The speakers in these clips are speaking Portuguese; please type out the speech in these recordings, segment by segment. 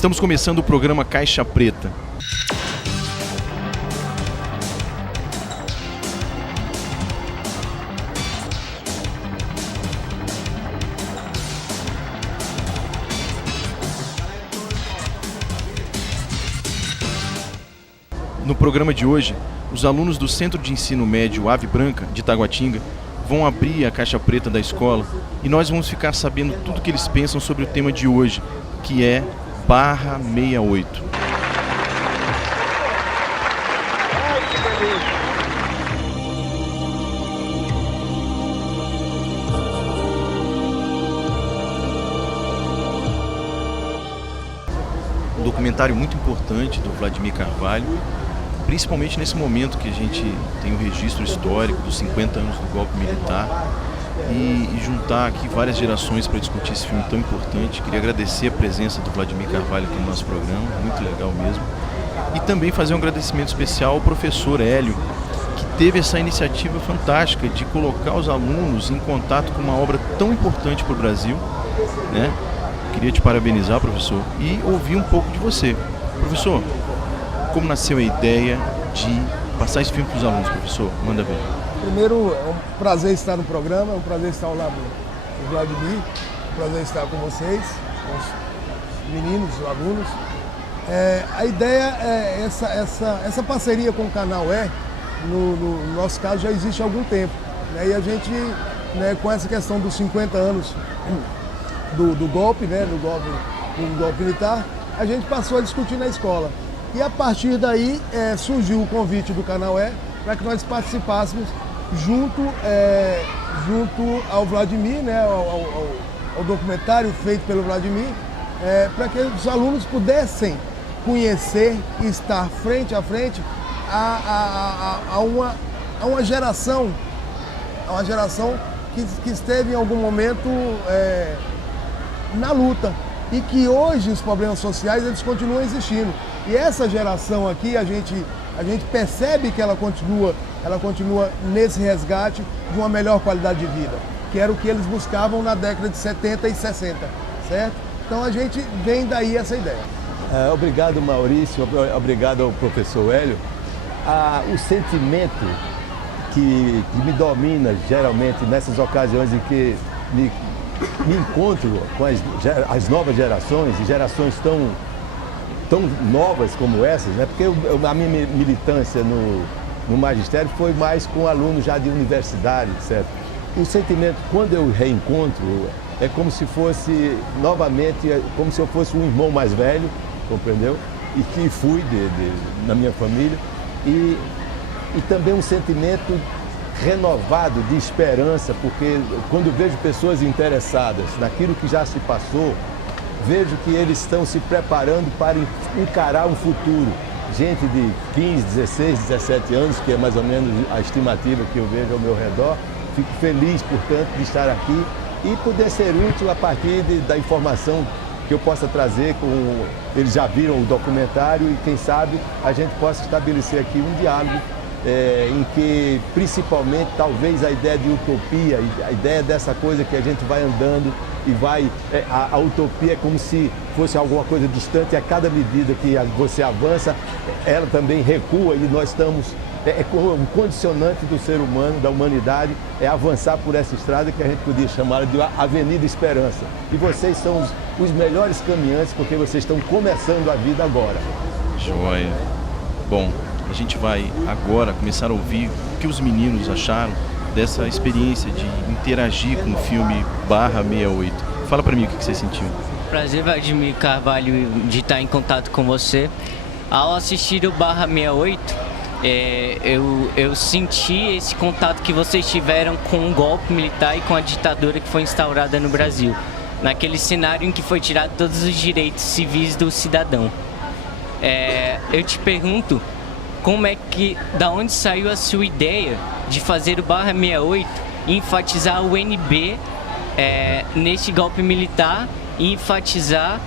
Estamos começando o programa Caixa Preta. No programa de hoje, os alunos do Centro de Ensino Médio Ave Branca, de Taguatinga, vão abrir a caixa preta da escola e nós vamos ficar sabendo tudo o que eles pensam sobre o tema de hoje, que é Barra 68. Um documentário muito importante do Vladimir Carvalho, principalmente nesse momento que a gente tem o registro histórico dos 50 anos do golpe militar e juntar aqui várias gerações para discutir esse filme tão importante. Queria agradecer a presença do Vladimir Carvalho aqui no nosso programa, muito legal mesmo. E também fazer um agradecimento especial ao professor Hélio, que teve essa iniciativa fantástica de colocar os alunos em contato com uma obra tão importante para o Brasil, né? Queria te parabenizar, professor, e ouvir um pouco de você. Professor, como nasceu a ideia de passar esse filme para os alunos, professor? Manda ver. Primeiro, é um prazer estar no programa, é um prazer estar ao lado do Vladimir, é um prazer estar com vocês, com os meninos, os alunos. A ideia é essa parceria com o Canal E, no nosso caso, já existe há algum tempo. Né? E a gente, né, com essa questão dos 50 anos do golpe, né, do golpe militar, a gente passou a discutir na escola. E a partir daí surgiu o convite do Canal E para que nós participássemos junto ao Vladimir, né, ao documentário feito pelo Vladimir, para que os alunos pudessem conhecer e estar frente a frente a uma geração que esteve em algum momento na luta e que hoje os problemas sociais eles continuam existindo. E essa geração aqui, a gente percebe que ela continua nesse resgate de uma melhor qualidade de vida, que era o que eles buscavam na década de 70 e 60, certo? Então a gente vem daí essa ideia. Obrigado, Maurício, obrigado ao professor Hélio. O sentimento que me domina geralmente nessas ocasiões em que me encontro com as novas gerações, e gerações tão novas como essas, né? Porque a minha militância no magistério foi mais com alunos já de universidade, certo? O sentimento, quando eu reencontro, é como se fosse, novamente, como se eu fosse um irmão mais velho, compreendeu? E que fui na minha família. E também um sentimento renovado de esperança, porque quando eu vejo pessoas interessadas naquilo que já se passou, vejo que eles estão se preparando para encarar um futuro. Gente de 15, 16, 17 anos, que é mais ou menos a estimativa que eu vejo ao meu redor. Fico feliz, portanto, de estar aqui e poder ser útil a partir da informação que eu possa trazer. Eles já viram o documentário e, quem sabe, a gente possa estabelecer aqui um diálogo em que, principalmente, talvez a ideia de utopia, a ideia dessa coisa que a gente vai andando e vai... A utopia é como se fosse alguma coisa distante, e a cada medida que você avança, ela também recua, e nós estamos... um condicionante do ser humano, da humanidade, é avançar por essa estrada que a gente podia chamar de Avenida Esperança. E vocês são os melhores caminhantes, porque vocês estão começando a vida agora. Joia. Bom, a gente vai agora começar a ouvir o que os meninos acharam dessa experiência de interagir com o filme Barra 68. Fala pra mim o que você sentiu. Prazer, Vladimir Carvalho, de estar em contato com você. Ao assistir o Barra 68, eu senti esse contato que vocês tiveram com o golpe militar e com a ditadura que foi instaurada no Brasil, naquele cenário em que foi tirado todos os direitos civis do cidadão. Eu te pergunto, da onde saiu a sua ideia de fazer o Barra 68 e enfatizar o NB neste golpe militar e enfatizar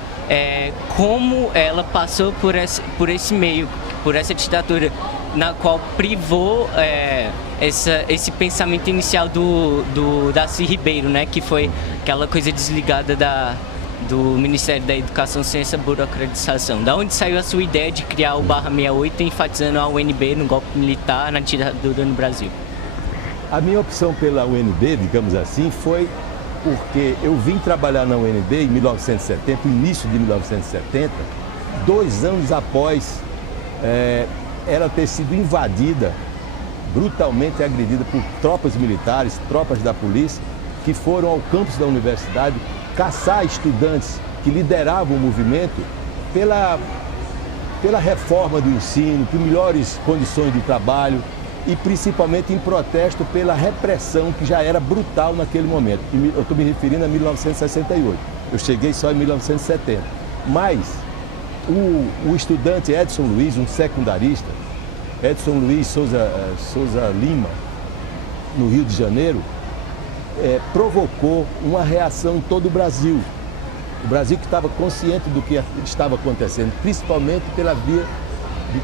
como ela passou por esse meio, por essa ditadura, na qual privou esse pensamento inicial do Darcy Ribeiro, né, que foi aquela coisa desligada do Ministério da Educação, Ciência e Burocratização. Da onde saiu a sua ideia de criar o Barra 68, enfatizando a UNB no golpe militar, na ditadura no Brasil? A minha opção pela UNB, digamos assim, foi porque eu vim trabalhar na UNB em 1970, início de 1970, 2 anos após ela ter sido invadida, brutalmente agredida por tropas militares, tropas da polícia, que foram ao campus da universidade caçar estudantes que lideravam o movimento pela reforma do ensino, por melhores condições de trabalho e principalmente em protesto pela repressão que já era brutal naquele momento. Eu estou me referindo a 1968. Eu cheguei só em 1970. Mas o estudante Edson Luiz, um secundarista, Edson Luiz Souza Lima, no Rio de Janeiro, provocou uma reação em todo o Brasil. O Brasil que estava consciente do que estava acontecendo, principalmente pela via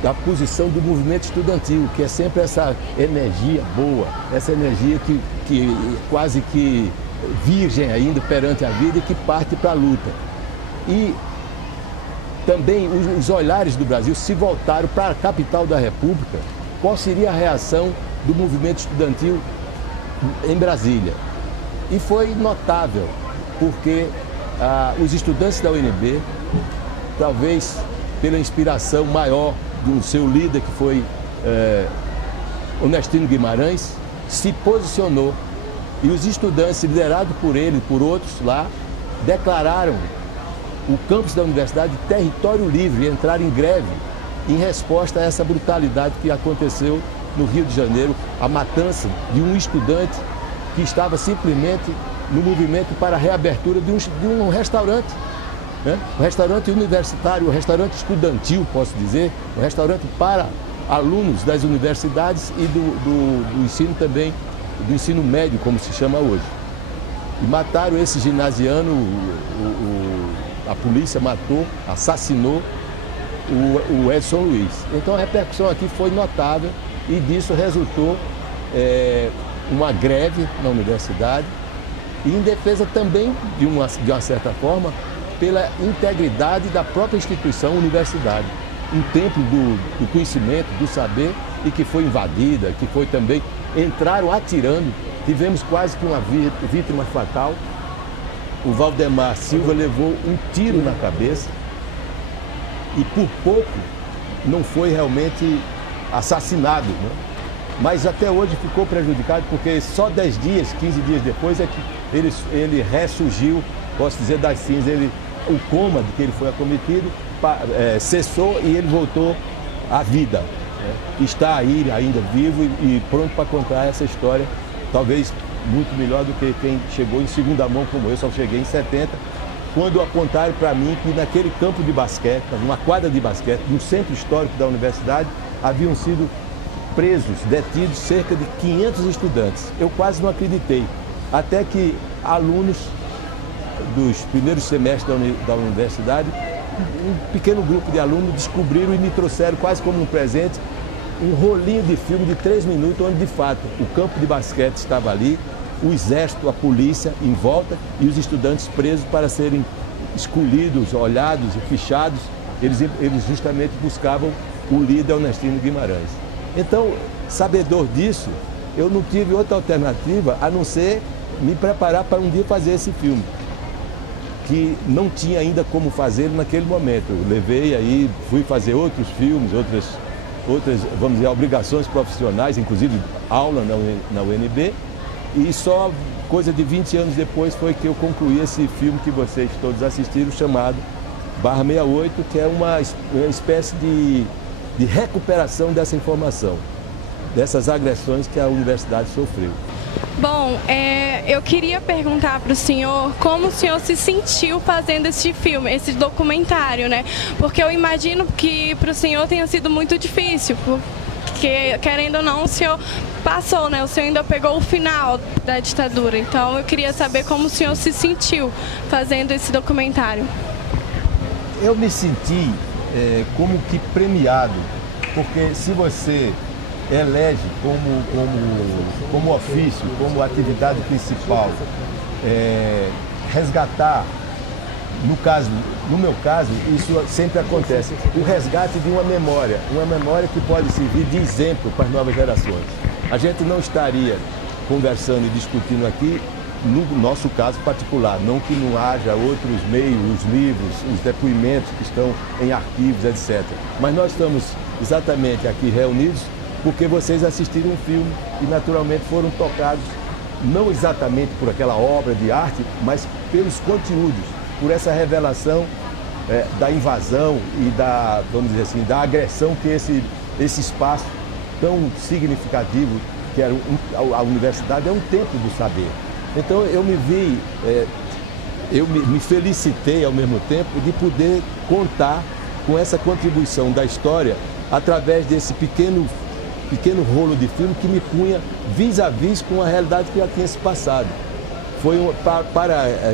da posição do movimento estudantil, que é sempre essa energia boa, essa energia que quase que virgem ainda perante a vida e que parte para a luta. E também os olhares do Brasil se voltaram para a capital da República. Qual seria a reação do movimento estudantil em Brasília? E foi notável, porque os estudantes da UNB, talvez pela inspiração maior do seu líder, que foi Ernestino Guimarães, se posicionou. E os estudantes, liderados por ele e por outros lá, declararam o campus da universidade território livre e entraram em greve em resposta a essa brutalidade que aconteceu no Rio de Janeiro, a matança de um estudante que estava simplesmente no movimento para a reabertura de um restaurante, né? Um restaurante universitário, um restaurante estudantil, posso dizer, um restaurante para alunos das universidades e do ensino também, do ensino médio, como se chama hoje. E mataram esse ginasiano, a polícia matou, assassinou o Edson Luiz. Então a repercussão aqui foi notável e disso resultou uma greve na universidade e em defesa também, de uma certa forma, pela integridade da própria instituição universidade. Um templo do conhecimento, do saber, e que foi invadida, que foi também, entraram atirando, tivemos quase que uma vítima fatal. O Valdemar Silva levou um tiro na cabeça e por pouco não foi realmente assassinado, né? Mas até hoje ficou prejudicado porque só 10 dias, 15 dias depois é que ele ressurgiu, posso dizer, das cinzas. O coma de que ele foi acometido cessou e ele voltou à vida, né? Está aí ainda vivo e pronto para contar essa história, talvez muito melhor do que quem chegou em segunda mão como eu, só cheguei em 70, quando apontaram para mim que naquele campo de basquete, numa quadra de basquete, no centro histórico da universidade, haviam sido presos, detidos cerca de 500 estudantes. Eu quase não acreditei, até que alunos dos primeiros semestres da universidade, um pequeno grupo de alunos descobriram e me trouxeram quase como um presente um rolinho de filme de 3 minutos, onde de fato o campo de basquete estava ali, o exército, a polícia em volta e os estudantes presos para serem escolhidos, olhados e fichados. Eles justamente buscavam o líder Ernestino Guimarães. Então, sabedor disso, eu não tive outra alternativa a não ser me preparar para um dia fazer esse filme, que não tinha ainda como fazer naquele momento. Eu levei aí, fui fazer outros filmes, outras, vamos dizer, obrigações profissionais, inclusive aula na UNB, e só coisa de 20 anos depois foi que eu concluí esse filme que vocês todos assistiram, chamado Barra 68, que é uma espécie de recuperação dessa informação, dessas agressões que a universidade sofreu. Bom, eu queria perguntar para o senhor como o senhor se sentiu fazendo esse filme, esse documentário, né? Porque eu imagino que para o senhor tenha sido muito difícil, porque, querendo ou não, o senhor passou, né? O senhor ainda pegou o final da ditadura. Então, eu queria saber como o senhor se sentiu fazendo esse documentário. Eu me senti como que premiado, porque se você elege como ofício, como atividade principal, resgatar no meu caso, isso sempre acontece. O resgate de uma memória que pode servir de exemplo para as novas gerações. A gente não estaria conversando e discutindo aqui no nosso caso particular, não que não haja outros meios, os livros, os depoimentos que estão em arquivos, etc. Mas nós estamos exatamente aqui reunidos porque vocês assistiram um filme e naturalmente foram tocados, não exatamente por aquela obra de arte, mas pelos conteúdos, por essa revelação da invasão e da, vamos dizer assim, da agressão que esse espaço tão significativo que era a universidade é um templo do saber. Então eu me vi, eu me felicitei ao mesmo tempo de poder contar com essa contribuição da história através desse pequeno rolo de filme que me punha vis a vis com a realidade que já tinha se passado. Foi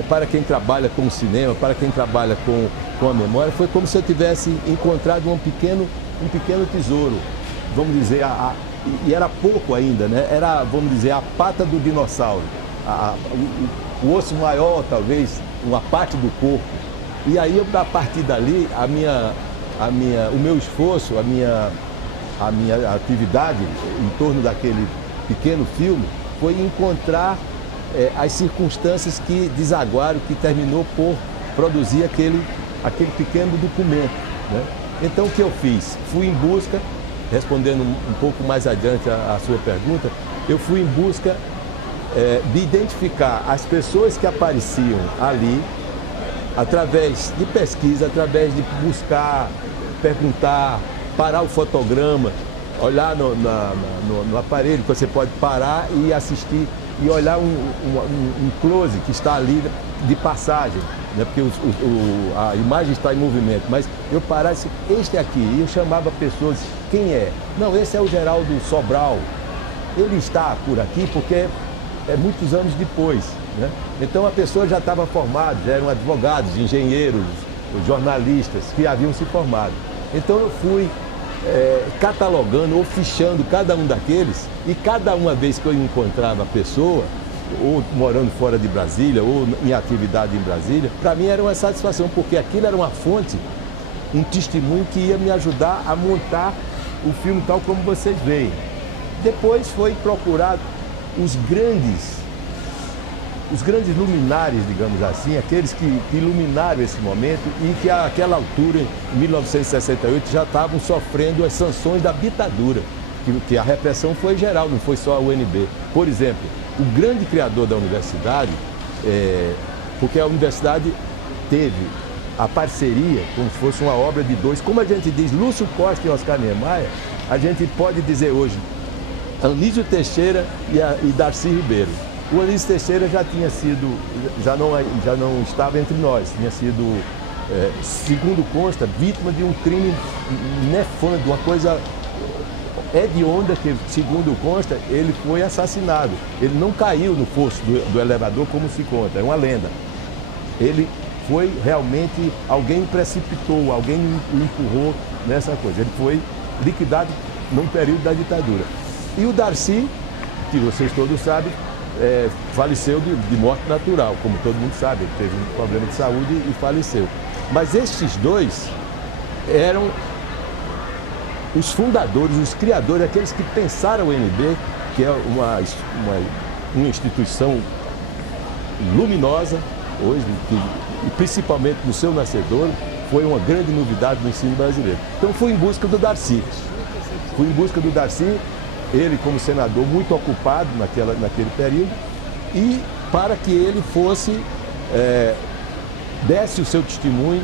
para quem trabalha com o cinema, para quem trabalha com a memória, foi como se eu tivesse encontrado um pequeno tesouro, vamos dizer, e era pouco ainda, né? Era, vamos dizer, a pata do dinossauro, o osso maior, talvez, uma parte do corpo. E aí, a partir dali, o meu esforço, a minha atividade em torno daquele pequeno filme foi encontrar as circunstâncias que desaguaram, que terminou por produzir aquele pequeno documento, né? Então o que eu fiz? Fui em busca, respondendo um pouco mais adiante a sua pergunta, eu fui em busca de identificar as pessoas que apareciam ali através de pesquisa, através de buscar, perguntar, parar o fotograma, olhar no aparelho que você pode parar e assistir e olhar um close que está ali de passagem, né? Porque a imagem está em movimento, mas eu parasse, este aqui, e eu chamava pessoas, quem é? Não, esse é o Geraldo Sobral, ele está por aqui porque é muitos anos depois, né? Então a pessoa já estava formada, já eram advogados, engenheiros, jornalistas que haviam se formado. Então eu fui catalogando ou fichando cada um daqueles, e cada uma vez que eu encontrava a pessoa, ou morando fora de Brasília, ou em atividade em Brasília, para mim era uma satisfação, porque aquilo era uma fonte, um testemunho que ia me ajudar a montar o filme tal como vocês veem. Depois foi procurado os grandes luminares, digamos assim, aqueles que iluminaram esse momento e que àquela altura, em 1968, já estavam sofrendo as sanções da ditadura, que a repressão foi geral, não foi só a UNB. Por exemplo, o grande criador da universidade, porque a universidade teve a parceria, como se fosse uma obra de dois, como a gente diz, Lúcio Costa e Oscar Niemeyer, a gente pode dizer hoje, Anísio Teixeira e Darcy Ribeiro. O Anísio Teixeira já tinha sido, já não estava entre nós, tinha sido, segundo consta, vítima de um crime nefando, uma coisa hedionda que, segundo consta, ele foi assassinado. Ele não caiu no fosso do elevador como se conta, é uma lenda. Ele foi realmente, alguém precipitou, alguém o empurrou nessa coisa. Ele foi liquidado num período da ditadura. E o Darcy, que vocês todos sabem, faleceu de morte natural, como todo mundo sabe, ele teve um problema de saúde e faleceu. Mas estes dois eram os fundadores, os criadores, aqueles que pensaram o UNB, que é uma instituição luminosa hoje, e principalmente no seu nascedor, foi uma grande novidade no ensino brasileiro. Então fui em busca do Darcy. Fui em busca do Darcy, ele como senador muito ocupado naquele período, e para que ele fosse, desse o seu testemunho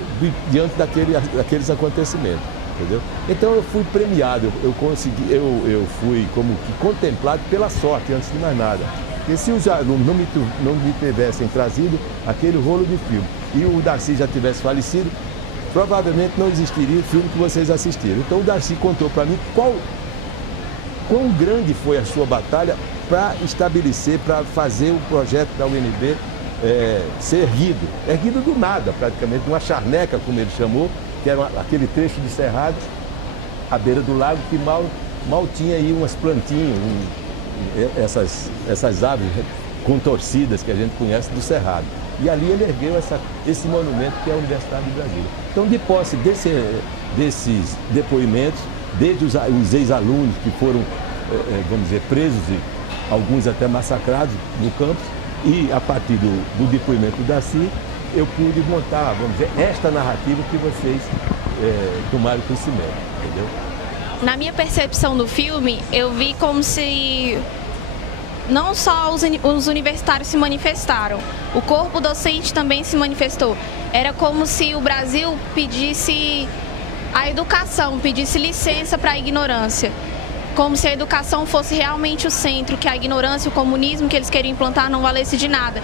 diante daqueles acontecimentos, entendeu? Então eu fui premiado, eu fui como que contemplado pela sorte, antes de mais nada. Porque se os alunos não me tivessem trazido aquele rolo de filme e o Darcy já tivesse falecido, provavelmente não existiria o filme que vocês assistiram. Então o Darcy contou para mim quão grande foi a sua batalha para estabelecer, para fazer o projeto da UNB ser erguido do nada, praticamente, uma charneca, como ele chamou, que era aquele trecho de cerrado à beira do lago que mal tinha aí umas plantinhas, essas árvores contorcidas que a gente conhece do Cerrado. E ali ele ergueu esse monumento que é a Universidade de Brasília. Então, de posse desses depoimentos, desde os ex-alunos que foram, vamos dizer, presos e alguns até massacrados no campus, e a partir do depoimento do Darcy, eu pude montar, vamos dizer, esta narrativa que vocês tomaram conhecimento, entendeu? Na minha percepção do filme, eu vi como se não só os universitários se manifestaram, o corpo docente também se manifestou. Era como se o Brasil pedisse a educação, pedisse licença para a ignorância. Como se a educação fosse realmente o centro, que a ignorância, o comunismo que eles queriam implantar não valesse de nada.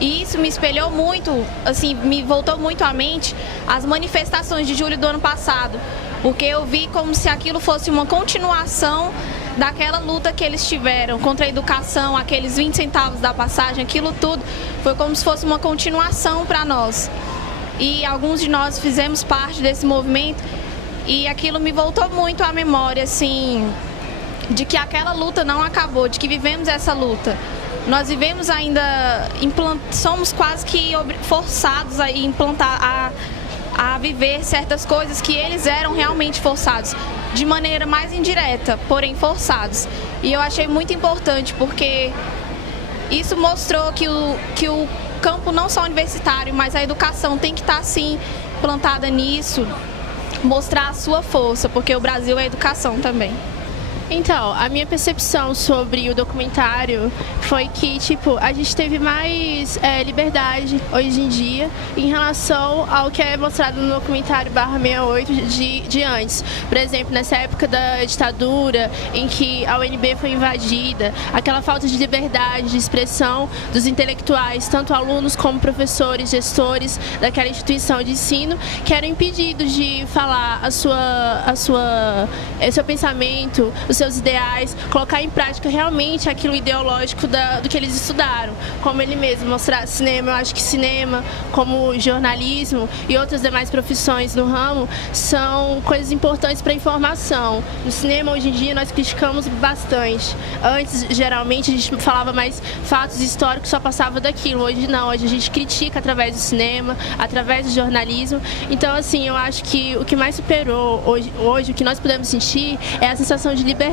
E isso me espelhou muito, assim, me voltou muito à mente as manifestações de julho do ano passado, porque eu vi como se aquilo fosse uma continuação daquela luta que eles tiveram contra a educação, aqueles 20 centavos da passagem, aquilo tudo foi como se fosse uma continuação para nós. E alguns de nós fizemos parte desse movimento e aquilo me voltou muito à memória, assim, de que aquela luta não acabou, de que vivemos essa luta. Nós vivemos ainda, somos quase que forçados a implantar, a viver certas coisas que eles eram realmente forçados, de maneira mais indireta, porém forçados. E eu achei muito importante, porque isso mostrou que o campo não só universitário, mas a educação tem que estar, sim, plantada nisso, mostrar a sua força, porque o Brasil é educação também. Então, a minha percepção sobre o documentário foi que, tipo, a gente teve mais liberdade hoje em dia em relação ao que é mostrado no documentário /68 de antes. Por exemplo, nessa época da ditadura, em que a UNB foi invadida, aquela falta de liberdade de expressão dos intelectuais, tanto alunos como professores, gestores daquela instituição de ensino, que eram impedidos de falar seu pensamento, os seus ideais, colocar em prática realmente aquilo ideológico do que eles estudaram. Como ele mesmo, mostrar cinema, eu acho que cinema, como jornalismo e outras demais profissões no ramo, são coisas importantes para a informação. No cinema, hoje em dia, nós criticamos bastante. Antes, geralmente, a gente falava mais fatos históricos, só passava daquilo. Hoje não, hoje a gente critica através do cinema, através do jornalismo. Então, assim, eu acho que o que mais superou hoje o que nós podemos sentir é a sensação de liberdade.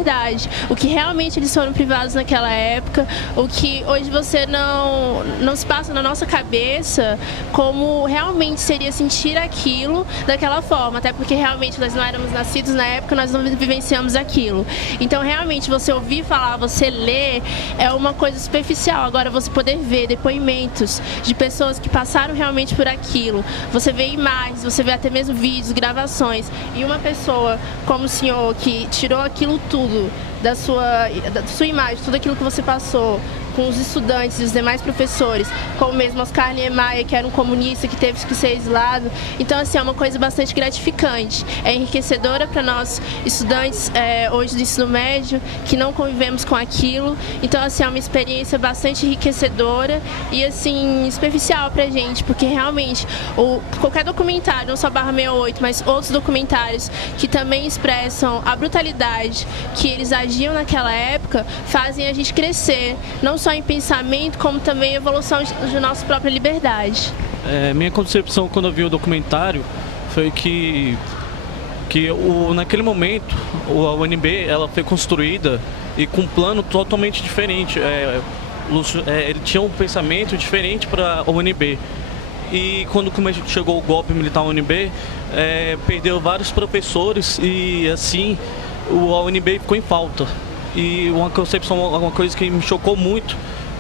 O que realmente eles foram privados naquela época, o que hoje você não se passa na nossa cabeça como realmente seria sentir aquilo daquela forma, até porque realmente nós não éramos nascidos na época, nós não vivenciamos aquilo. Então realmente você ouvir falar, você ler, é uma coisa superficial. Agora você poder ver depoimentos de pessoas que passaram realmente por aquilo, você vê imagens, você vê até mesmo vídeos, gravações, e uma pessoa como o senhor que tirou aquilo tudo da sua imagem, tudo aquilo que você passou com os estudantes e os demais professores, como mesmo Oscar Niemeyer, que era um comunista que teve que ser exilado. Então, assim, é uma coisa bastante gratificante, é enriquecedora para nós estudantes hoje do ensino médio, que não convivemos com aquilo. Então, assim, é uma experiência bastante enriquecedora e, assim, superficial pra gente, porque realmente qualquer documentário, não só /68, mas outros documentários que também expressam a brutalidade que eles agiam naquela época, fazem a gente crescer, não só em pensamento, como também em evolução de nossa própria liberdade. Minha concepção quando eu vi o documentário foi que naquele momento a UNB ela foi construída e com um plano totalmente diferente. Ele tinha um pensamento diferente para a UNB. E quando chegou o golpe militar à UNB, perdeu vários professores e assim a UNB ficou em falta. E uma coisa que me chocou muito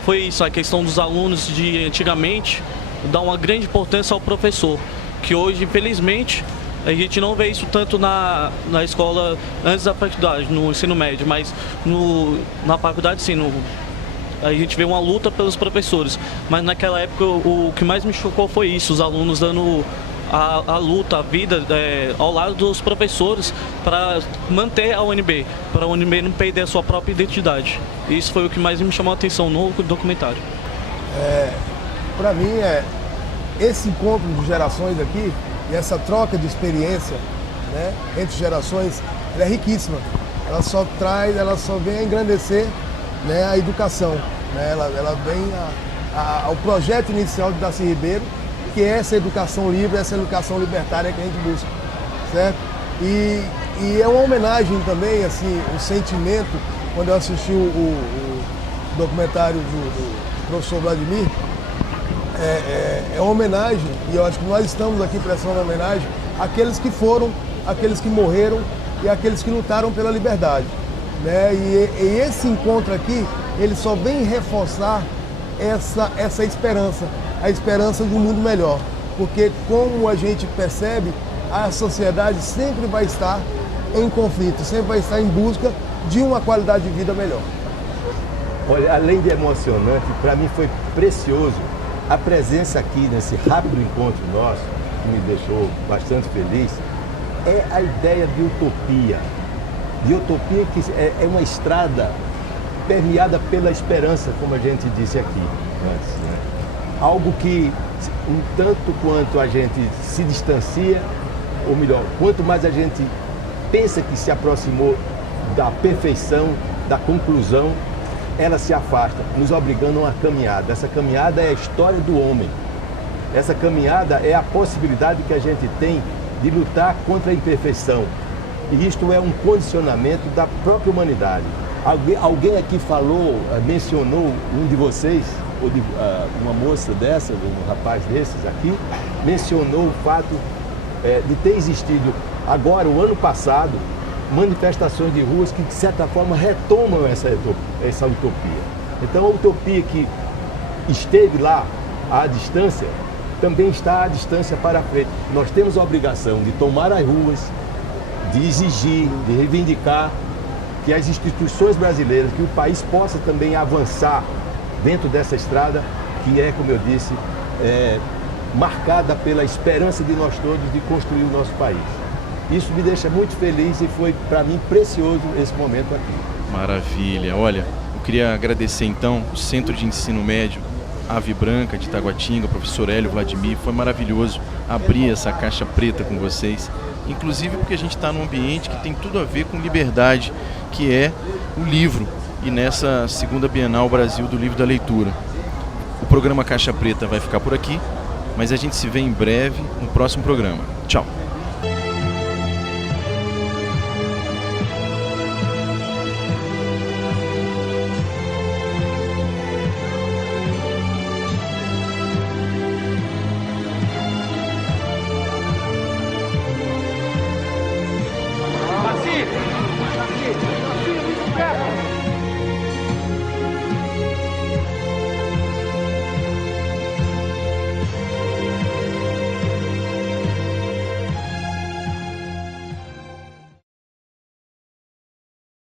foi isso, a questão dos alunos de antigamente dar uma grande importância ao professor, que hoje, infelizmente, a gente não vê isso tanto na escola antes da faculdade, no ensino médio, mas na faculdade sim, a gente vê uma luta pelos professores. Mas naquela época o que mais me chocou foi isso, os alunos dando a luta, a vida ao lado dos professores para manter a UNB, para a UNB não perder a sua própria identidade. Isso foi o que mais me chamou a atenção no documentário. Para mim, esse encontro de gerações aqui e essa troca de experiência, né, entre gerações, ela é riquíssima. Ela só vem a engrandecer, né, a educação. né? Ela vem ao projeto inicial de Darcy Ribeiro, que é essa educação livre, essa educação libertária que a gente busca, certo? E é uma homenagem também, assim, o sentimento, quando eu assisti o documentário do professor Vladimir, é uma homenagem, e eu acho que nós estamos aqui prestando homenagem àqueles que foram, àqueles que morreram e àqueles que lutaram pela liberdade, né? E esse encontro aqui, ele só vem reforçar essa esperança, a esperança de um mundo melhor, porque como a gente percebe, a sociedade sempre vai estar em conflito, sempre vai estar em busca de uma qualidade de vida melhor. Olha, além de emocionante, para mim foi precioso a presença aqui nesse rápido encontro nosso, que me deixou bastante feliz, é a ideia de utopia. De utopia que é uma estrada permeada pela esperança, como a gente disse aqui antes, né? Algo que, um tanto quanto a gente se distancia, ou melhor, quanto mais a gente pensa que se aproximou da perfeição, da conclusão, ela se afasta, nos obrigando a uma caminhada. Essa caminhada é a história do homem. Essa caminhada é a possibilidade que a gente tem de lutar contra a imperfeição. E isto é um condicionamento da própria humanidade. Alguém aqui falou, mencionou um de vocês, ou de uma moça dessa, um rapaz desses aqui, mencionou o fato de ter existido agora, o ano passado, manifestações de ruas que de certa forma retomam essa utopia. Então a utopia que esteve lá à distância, também está à distância para frente. Nós temos a obrigação de tomar as ruas, de exigir, de reivindicar que as instituições brasileiras, que o país possa também avançar dentro dessa estrada que é, como eu disse, marcada pela esperança de nós todos de construir o nosso país. Isso me deixa muito feliz e foi para mim precioso esse momento aqui. Maravilha. Olha, eu queria agradecer então o Centro de Ensino Médio Ave Branca de Taguatinga, o professor Hélio Vladimir. Foi maravilhoso abrir essa caixa preta com vocês, inclusive porque a gente está num ambiente que tem tudo a ver com liberdade, que é o livro, e nessa segunda Bienal Brasil do Livro da Leitura. O programa Caixa Preta vai ficar por aqui, mas a gente se vê em breve no próximo programa. Tchau!